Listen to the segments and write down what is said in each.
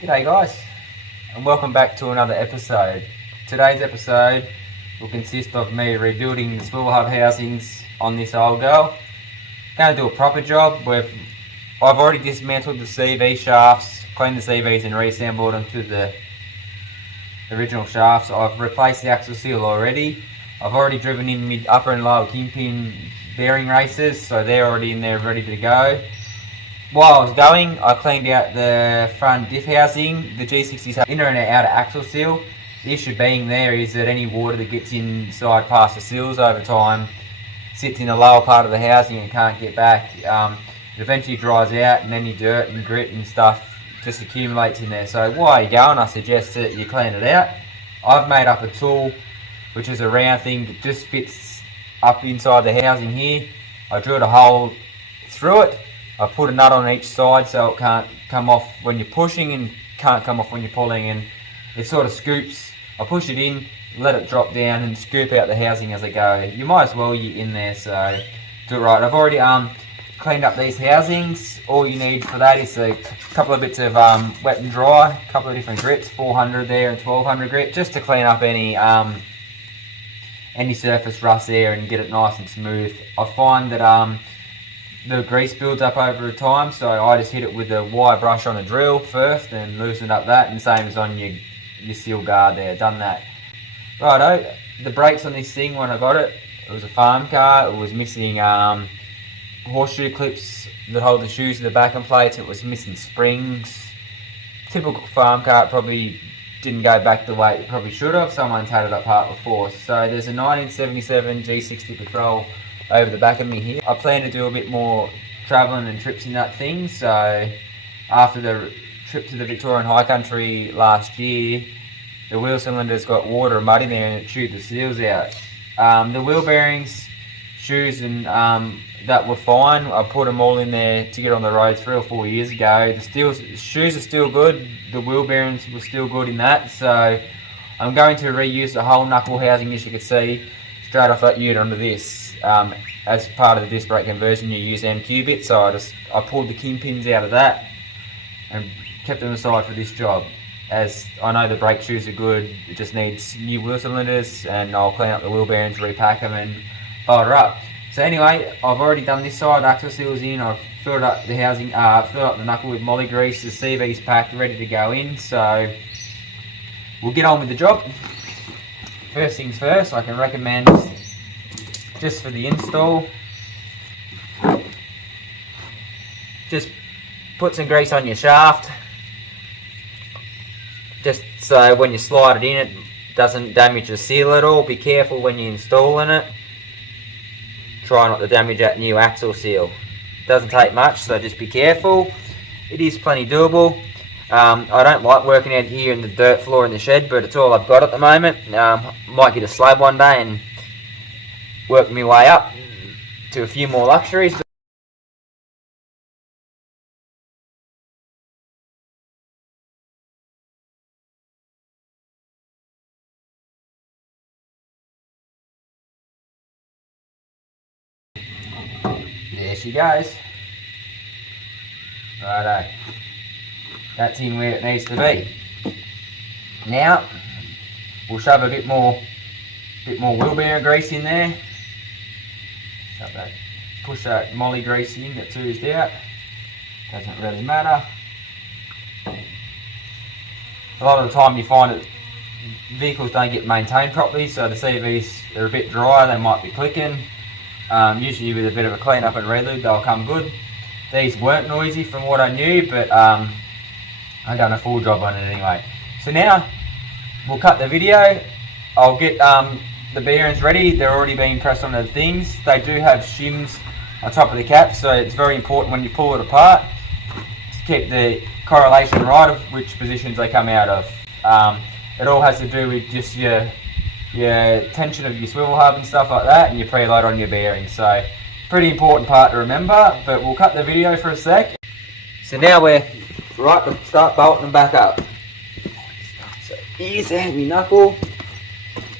G'day guys, and welcome back to another episode. Today's episode will consist of me rebuilding the swivel hub housings on this old girl. Going to do a proper job where I've already dismantled the CV shafts, cleaned the CVs and reassembled them to the original shafts. I've replaced the axle seal already. I've already driven in mid, upper and lower kingpin bearing races, so they're already in there ready to go. While I was going, I cleaned out the front diff housing, the G60's inner and outer axle seal. The issue being there is that any water that gets inside past the seals over time sits in the lower part of the housing and can't get back. It eventually dries out and any dirt and grit and stuff just accumulates in there. So while you're going, I suggest that you clean it out. I've made up a tool which is a round thing that just fits up inside the housing here. I drilled a hole through it. I put a nut on each side so it can't come off when you're pushing and can't come off when you're pulling, and it sort of scoops. I push it in, let it drop down and scoop out the housing as I go. You might as well, you're in there, so do it right. I've already cleaned up these housings. All you need for that is a couple of bits of wet and dry, a couple of different grits, 400 there and 1200 grit, just to clean up any surface rust there and get it nice and smooth. I find that the grease builds up over time, so I just hit it with a wire brush on a drill first and loosen up that, and same as on your seal guard there, done that. Righto, the brakes on this thing, when I got it, it was a farm car. It was missing horseshoe clips that hold the shoes to the back and plates. It was missing springs. Typical farm car, it probably didn't go back the way it probably should have. Someone's had it apart before. So there's a 1977 G60 Patrol over the back of me here. I plan to do a bit more travelling and trips in that thing, so after the trip to the Victorian High Country last year, the wheel cylinders got water and mud in there and it chewed the seals out. The wheel bearings, shoes and that were fine. I put them all in there to get on the road 3 or 4 years ago. The shoes are still good, the wheel bearings were still good in that, so I'm going to reuse the whole knuckle housing, as you can see, straight off that unit onto this. As part of the disc brake conversion, you use MQ bits, so I pulled the kingpins out of that and kept them aside for this job. As I know the brake shoes are good, it just needs new wheel cylinders, and I'll clean up the wheel bearings, repack them and bolt her up. So anyway, I've already done this side, axle seals in, I've filled up the housing, filled up the knuckle with molly grease, the CV's packed, ready to go in, so we'll get on with the job. First things first, I can recommend, just for the install, just put some grease on your shaft, just so when you slide it in it doesn't damage the seal at all. Be careful when you're installing it, try not to damage that new axle seal. It doesn't take much, so just be careful. It is plenty doable. I don't like working out here in the dirt floor in the shed, but it's all I've got at the moment. Might get a slab one day and work my way up to a few more luxuries. There she goes. Righto. That's in where it needs to be. Now we'll shove a bit more wheel bearing grease in there. Shove that, push that molly grease in that's oozed out. Doesn't really matter. A lot of the time you find that vehicles don't get maintained properly, so the CVs are a bit dry, they might be clicking. Usually with a bit of a clean up and relube they'll come good. These weren't noisy from what I knew, but I've done a full job on it anyway. So now we'll cut the video. I'll get the bearings ready. They're already being pressed onto the things. They do have shims on top of the cap, so it's very important when you pull it apart to keep the correlation right of which positions they come out of. It all has to do with just your tension of your swivel hub and stuff like that, and your preload on your bearings. So pretty important part to remember, but we'll cut the video for a sec. So now we're right to start bolting them back up. So here's the heavy knuckle.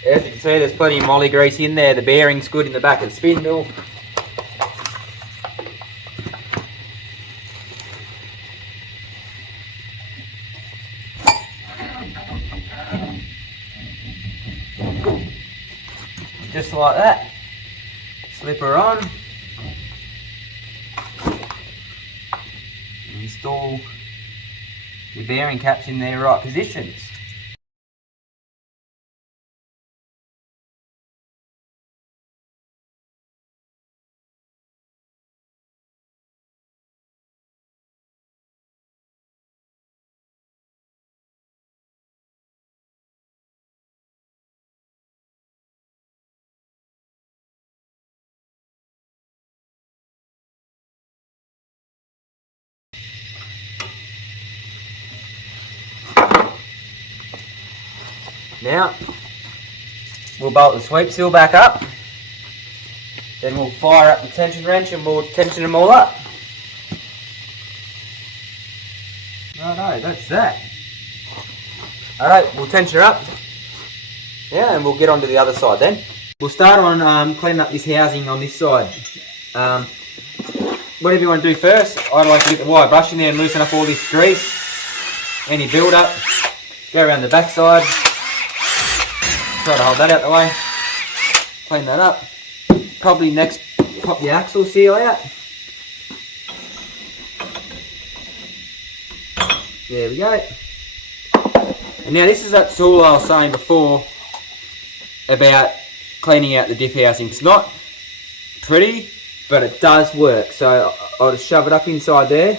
As you can see, there's plenty of molly grease in there. The bearing's good in the back of the spindle. just like that. Slip her on. Install your bearing caps in their right positions. Now, we'll bolt the sweep seal back up, then we'll fire up the tension wrench and we'll tension them all up. Righto, that's that. Alright, we'll tension her up. Yeah, and we'll get on to the other side then. We'll start on cleaning up this housing on this side. Whatever you want to do first, I'd like to get the wire brush in there and loosen up all this grease, any build up, go around the back side. Try to hold that out the way, clean that up. Probably next pop your axle seal out. There we go. And now this is that tool I was saying before about cleaning out the diff housing. It's not pretty, but it does work. So I'll just shove it up inside there.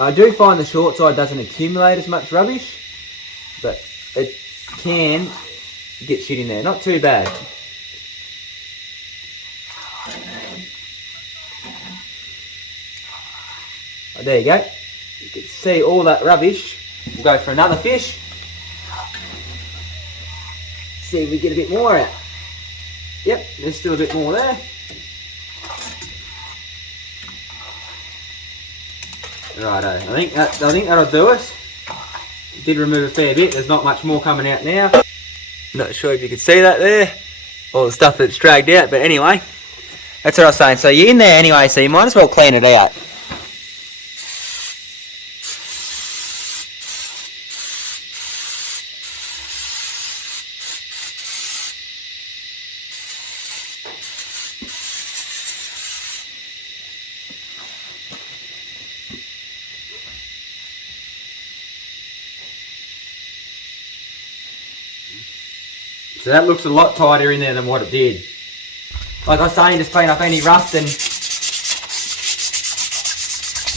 I do find the short side doesn't accumulate as much rubbish, but it can get shit in there, not too bad. Oh, there you go. You can see all that rubbish. We'll go for another fish. See if we get a bit more out. Yep, there's still a bit more there. Righto, I think that'll do it. Did remove a fair bit. There's not much more coming out now. Not sure if you can see that there, all the stuff that's dragged out, but anyway, that's what I was saying. So you're in there anyway, so you might as well clean it out. So that looks a lot tighter in there than what it did. Like I was saying, just clean up any rust and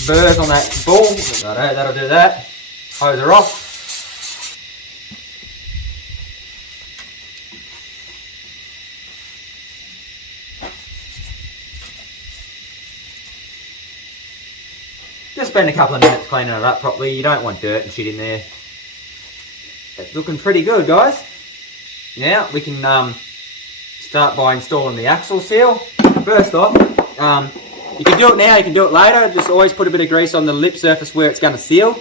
burrs on that ball. Righto, that'll do that. Hose her off. Just spend a couple of minutes cleaning it up properly. You don't want dirt and shit in there. It's looking pretty good, guys. Now we can start by installing the axle seal. First off, you can do it now, you can do it later. Just always put a bit of grease on the lip surface where it's going to seal.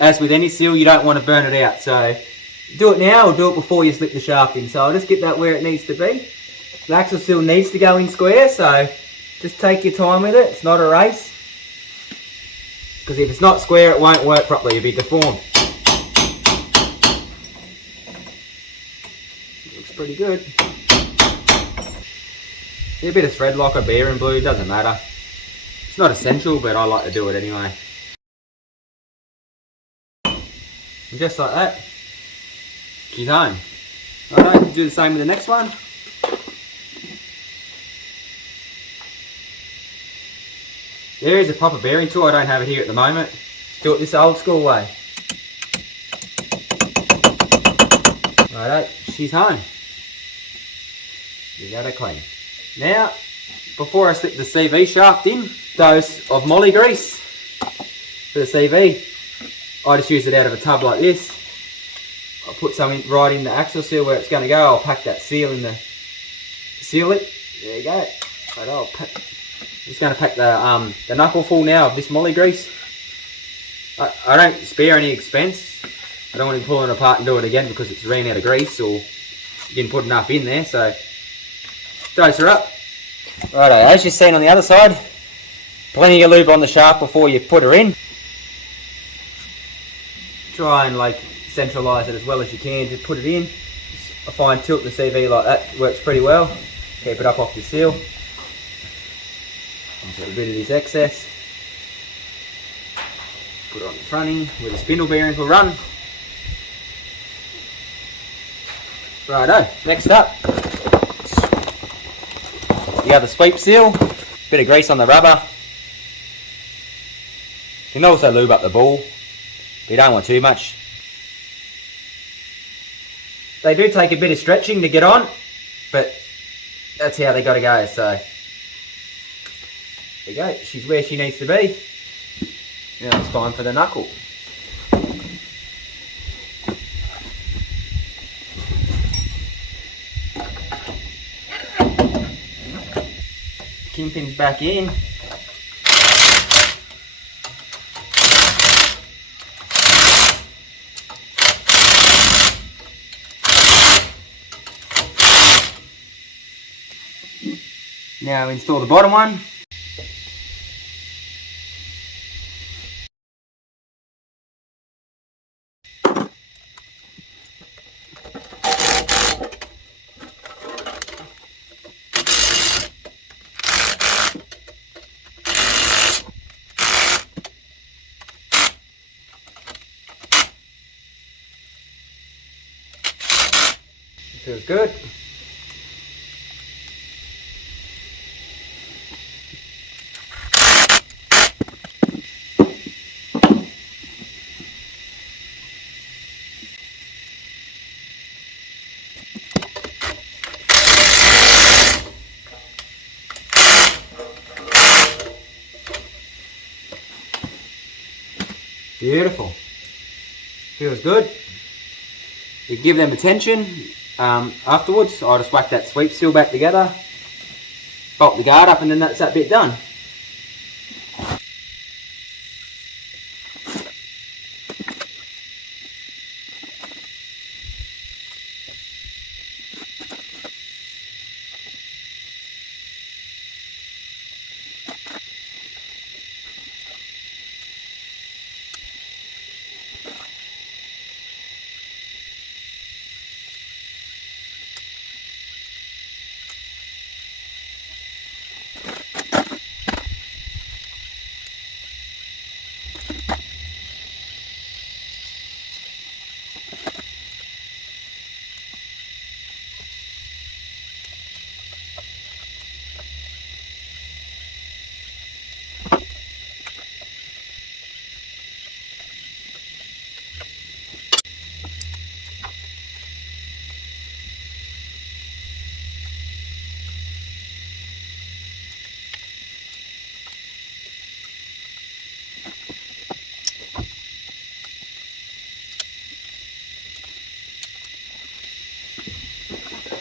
As with any seal, you don't want to burn it out. So do it now or do it before you slip the shaft in. So I'll just get that where it needs to be. The axle seal needs to go in square, so just take your time with it. It's not a race. Because if it's not square, it won't work properly. It'll be deformed. Pretty good. Yeah, a bit of thread lock or bearing blue, doesn't matter. It's not essential, but I like to do it anyway. And just like that, she's home. Alright, do the same with the next one. There is a proper bearing tool, I don't have it here at the moment. Do it this old school way. Alright, she's home. You got her clean. Now, before I slip the CV shaft in, dose of molly grease for the CV. I just use it out of a tub like this. I'll put some right in the axle seal where it's going to go. I'll pack that seal in the seal lip. There you go. Right, I'm just going to pack the knuckle full now of this molly grease. I don't spare any expense. I don't want to pull it apart and do it again because it's ran out of grease or didn't put enough in there. So dose her up. Righto, as you've seen on the other side, plenty of lube on the shaft before you put her in. Try and like centralise it as well as you can to put it in. I find tilt the CV like that works pretty well. Keep it up off the seal. Get rid of this excess. Put it on the fronting where the spindle bearings will run. Righto, next up, the other sweep seal. Bit of grease on the rubber. You can also lube up the ball, but you don't want too much. They do take a bit of stretching to get on, but that's how they got to go. So there you go, she's where she needs to be. Now it's time for the knuckle. Kingpin's back in. Now install the bottom one. Feels good. Beautiful. Feels good. You give them attention. Afterwards, I'll just whack that sweep seal back together, bolt the guard up, and then that's that bit done.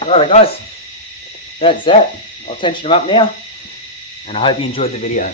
Alright guys, that's that. I'll tension them up now, and I hope you enjoyed the video.